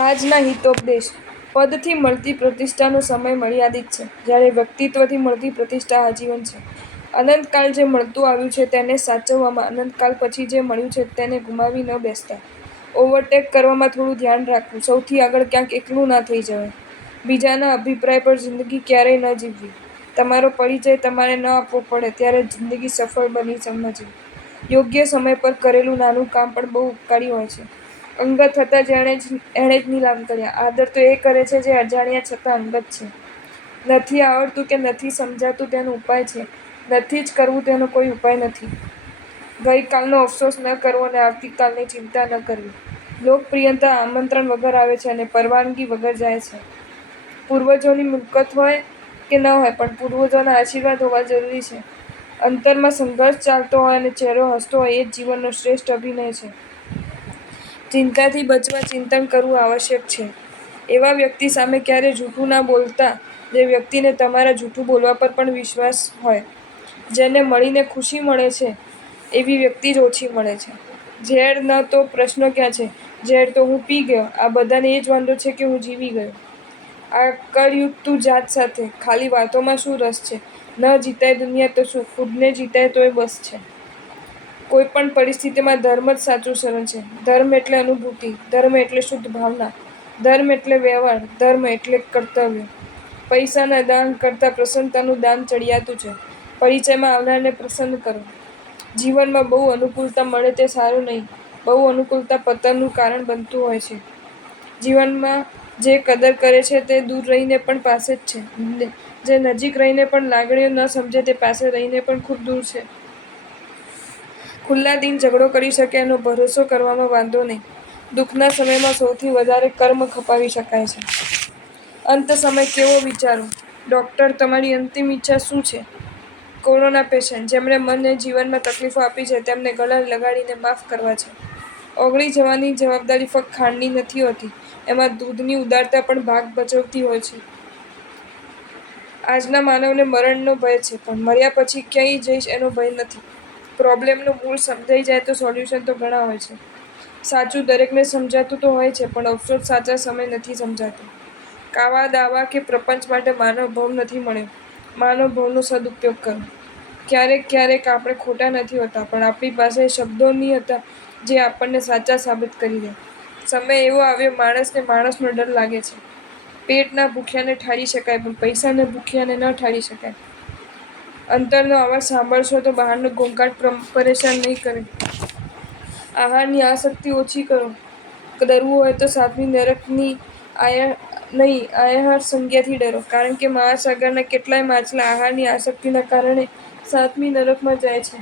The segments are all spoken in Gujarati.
આજના હિતોપદેશ. પદથી મળતી પ્રતિષ્ઠાનો સમય મર્યાદિત છે, જ્યારે વ્યક્તિત્વથી મળતી પ્રતિષ્ઠા આજીવન છે. અનંતકાળ જે મળતું આવ્યું છે તેને સાચવવામાં, અનંતકાળ પછી જે મળ્યું છે તેને ગુમાવી ન બેસતા. ઓવરટેક કરવામાં થોડું ધ્યાન રાખવું. સૌથી આગળ ક્યાંક એકલું ના થઈ જવાય. બીજાના અભિપ્રાય પર જિંદગી ક્યારેય ન જીવવી. તમારો પરિચય તમારે ન આપવો પડે ત્યારે જિંદગી સફળ બની સમજવી. યોગ્ય સમય પર કરેલું નાનું કામ પણ બહુ ઉપકારી હોય છે. અંગત હતા એણે જ નીલામ કર્યા. આદર તો એ કરે છે જે અજાણ્યા છતાં અંગત છે. નથી આવડતું કે નથી સમજાતું તેનો ઉપાય છે. નથી જ કરવું તેનો કોઈ ઉપાય નથી. ગઈકાલનો અફસોસ ન કરવો અને આવતીકાલની ચિંતા ન કરવી. લોકપ્રિયતા આમંત્રણ વગર આવે છે અને પરવાનગી વગર જાય છે. પૂર્વજોની મિલકત હોય કે ન હોય, પણ પૂર્વજોના આશીર્વાદ હોવા જરૂરી છે. અંતરમાં સંઘર્ષ ચાલતો હોય અને ચહેરો હસતો હોય એ જ જીવનનો શ્રેષ્ઠ અભિનય છે. ચિંતાથી બચવા ચિંતન કરવું આવશ્યક છે. એવા વ્યક્તિ સામે ક્યારેય જૂઠું ના બોલતા જે વ્યક્તિને તમારા જૂઠું બોલવા પર પણ વિશ્વાસ હોય. જેને મળીને ખુશી મળે છે એવી વ્યક્તિ જ ઓછી મળે છે. ઝેર ન તો પ્રશ્ન ક્યાં છે? ઝેર તો હું પી ગયો. આ બધાને એ જ વાંધો છે કે હું જીવી ગયો. આ કળયુગ તું જાત સાથે. ખાલી વાતોમાં શું રસ છે? ન જીતાય દુનિયા તો શું, ખુદને જીતાય તોય બસ છે. કોઈ પણ પરિસ્થિતિમાં ધર્મ જ સાચું શરણ છે. ધર્મ એટલે અનુભૂતિ. ધર્મ એટલે શુદ્ધ ભાવના. ધર્મ એટલે વ્યવહાર. ધર્મ એટલે કર્તવ્ય. પૈસાના દાન કરતાં પ્રસન્નતાનું દાન ચડિયાતું છે. પરિચયમાં આવનારને પ્રસન્ન કરો. જીવનમાં બહુ અનુકૂળતા મળે તે સારું નહીં. બહુ અનુકૂળતા પતનનું કારણ બનતું હોય છે. જીવનમાં જે કદર કરે છે તે દૂર રહીને પણ પાસે જ છે. જે નજીક રહીને પણ લાગણીઓ ન સમજે તે પાસે રહીને પણ ખૂબ દૂર છે. ખુલ્લા દિલ ઝઘડો કરી શકે એનો ભરોસો કરવામાં વાંધો નહીં. દુઃખના સમયમાં સૌથી વધારે કર્મ ખપાવી શકાય છે. અંત સમય કેવો વિચારો? ડોક્ટર, તમારી અંતિમ ઈચ્છા શું છે? કોરોના પેશન્ટ, જેમણે મને જીવનમાં તકલીફો આપી છે તેમને ગળે લગાડીને માફ કરવા છે. ઓગળી જવાની જવાબદારી ફક્ત ખાંડની નથી હોતી, એમાં દૂધની ઉદારતા પણ ભાગ ભજવતી હોય છે. આજના માનવને મરણનો ભય છે, પણ મર્યા પછી ક્યાંય જઈશ એનો ભય નથી. પ્રોબ્લેમનું મૂળ સમજાઈ જાય તો સોલ્યુશન તો ઘણા હોય છે. સાચું દરેકને સમજાતું તો હોય છે, પણ અફસોસ સાચા સમય નથી સમજાતું. કાવા દાવા કે પ્રપંચ માટે માનવ ભવ નથી મળ્યો. માનવ ભવનો સદુપયોગ કરો. ક્યારેક આપણે ખોટા નથી હોતા, પણ આપણી પાસે શબ્દો નહીં હતા જે આપણને સાચા સાબિત કરી દે. સમય એવો આવ્યો માણસને માણસનો ડર લાગે છે. પેટના ભૂખ્યાને ઠારી શકાય, પણ પૈસાના ભૂખ્યાને ન ઠારી શકાય. અંતરનો અવાજ સાંભળશો તો બહારનો ઘોંઘાટ પરેશાન નહીં કરે. આહારની આસક્તિ ઓછી કરો. ડરવું હોય તો સાતમી નરકની આયહાર સંજ્ઞાથી ડરો, કારણ કે મહાસાગરના કેટલાય માછલા આહારની આસક્તિના કારણે સાતમી નરકમાં જાય છે.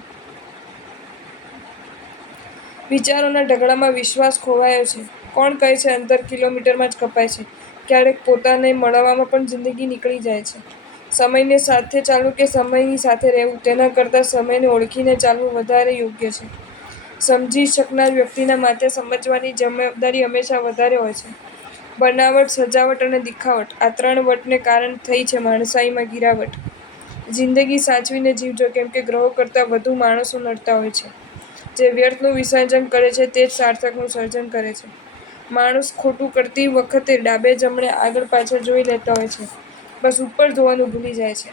વિચારોના ઢગલામાં વિશ્વાસ ખોવાયો છે. કોણ કહે છે અંતર કિલોમીટરમાં જ કપાય છે? ક્યારેક પોતાને મળવામાં પણ જિંદગી નીકળી જાય છે. સમયને સાથે ચાલવું કે સમયની સાથે રહેવું, તેના કરતાં સમયને ઓળખીને ચાલવું વધારે યોગ્ય છે. સમજી શકનાર વ્યક્તિના માથે સમજવાની જવાબદારી હંમેશા વધારે હોય છે. બનાવટ, સજાવટ અને દિખાવટ, આ ત્રણ વટને કારણે થઈ છે માણસાઈમાં ગિરાવટ. જિંદગી સાચવીને જીવજો, કેમ કે ગ્રહો કરતાં વધુ માણસો નડતા હોય છે. જે વ્યર્થનું વિસર્જન કરે છે તે જ સાર્થકનું સર્જન કરે છે. માણસ ખોટું કરતી વખતે ડાબે જમણે આગળ પાછળ જોઈ લેતા હોય છે, બસ ઉપર જોવાનું ભૂલી જાય છે.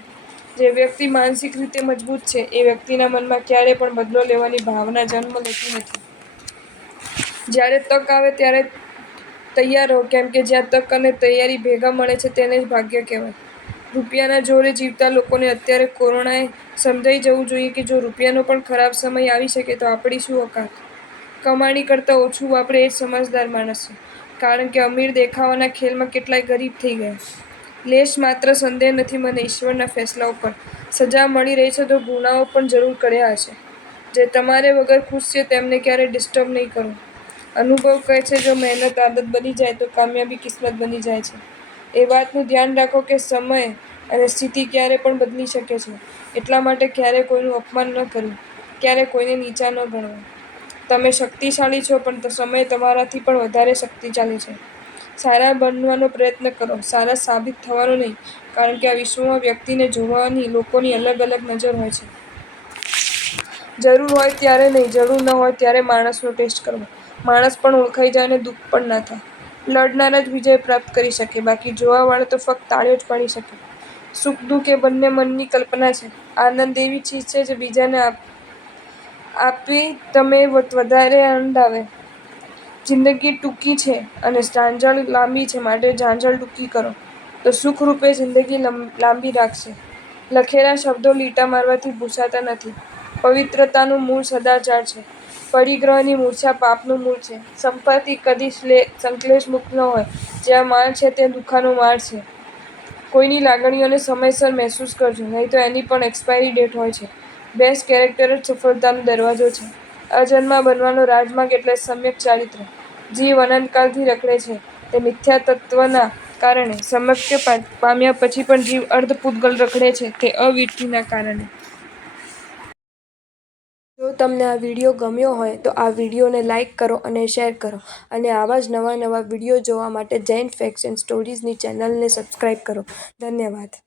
જે વ્યક્તિ માનસિક રીતે મજબૂત છે એ વ્યક્તિના મનમાં ક્યારેય પણ બદલો લેવાની ભાવના જન્મ લેતી નથી. જ્યારે તક આવે ત્યારે તૈયાર રહો, કેમ કે જ્યાં તક અને તૈયારી ભેગા મળે છે તેને જ ભાગ્ય કહેવાય. રૂપિયાના જોરે જીવતા લોકોને અત્યારે કોરોનાએ સમજાઈ જવું જોઈએ કે જો રૂપિયાનો પણ ખરાબ સમય આવી શકે તો આપણી શું ઓકાત. કમાણી કરતાં ઓછું વાપરે એ જ સમજદાર માણસ છે, કારણ કે અમીર દેખાવાના ખેલમાં કેટલાય ગરીબ થઈ ગયા. લેશ માત્ર સંદેહ નથી મને ઈશ્વરના ફેંસલા ઉપર. સજા મળી રહી છે તો ગુનાઓ પણ જરૂર કર્યા હશે. જે તમારે વગર ખુશ છે તેમને ક્યારેય ડિસ્ટર્બ નહીં કરો. અનુભવ કહે છે જો મહેનત આદત બની જાય તો કામયાબી કિસ્મત બની જાય છે. એ વાતનું ધ્યાન રાખો કે સમય અને સ્થિતિ ક્યારે પણ બદલી શકે છે. એટલા માટે ક્યારેય કોઈનું અપમાન ન કરવું, ક્યારેય કોઈને નીચા ન ગણવા. તમે શક્તિશાળી છો, પણ સમય તમારાથી પણ વધારે શક્તિશાળી છે. સારા બનવાનો પ્રયત્ન કરો, સારા સાબિત થવાનો નહીં, કારણ કે આ વિશ્વમાં વ્યક્તિને જોવાની લોકોની અલગ અલગ નજર હોય છે. જરૂર હોય ત્યારે નહીં, જરૂર ન હોય ત્યારે માણસનો ટેસ્ટ કરવો. માણસ પણ ઓળખાઈ જાય અને દુઃખ પણ ના થાય. લડનારા જ વિજય પ્રાપ્ત કરી શકે, બાકી જોવાવાળો તો ફક્ત તાળીઓ જ પાડી શકે. સુખ દુઃખ એ બંને મનની કલ્પના છે. આનંદ એવી ચીજ છે જે બીજાને આપી તમે વધારે આનંદ આવે. જિંદગી ટૂંકી છે અને ઝાંઝળ લાંબી છે, માટે ઝાંઝળ ટૂંકી કરો તો સુખરૂપે જિંદગી લાંબી રાખશે. લખેલા શબ્દો લીટા મારવાથી ભૂંસાતા નથી. પવિત્રતાનું મૂળ સદાચાર છે. પરિગ્રહની મૂર્છા પાપનું મૂળ છે. સંપત્તિ કદી સંક્લેશમુક્ત ન હોય. જ્યાં માલ છે તે દુઃખનો માળ છે. કોઈની લાગણીઓને સમયસર મહેસૂસ કરજો, નહીં તો એની પણ એક્સપાયરી ડેટ હોય છે. બેસ્ટ કેરેક્ટર જ સફળતાનો દરવાજો છે. અજન્મા બનવાનો રાજમાર્ગ એટલે સમ્યક ચારિત્ર. જીવ અનંતકાળથી રખડે છે તે મિથ્યાત્વના કારણે. સમ્યક પામ્યા પછી પણ જીવ અર્ધપૂતગલ રખડે છે તે અવિદ્યના કારણે. જો તમને આ વિડીયો ગમ્યો હોય તો આ વિડીયોને લાઇક કરો અને શેર કરો, અને આવા જ નવા વિડીયો જોવા માટે જૈન ફેક્ટ્સ એન્ડ સ્ટોરીઝની ચેનલને સબસ્ક્રાઇબ કરો. ધન્યવાદ.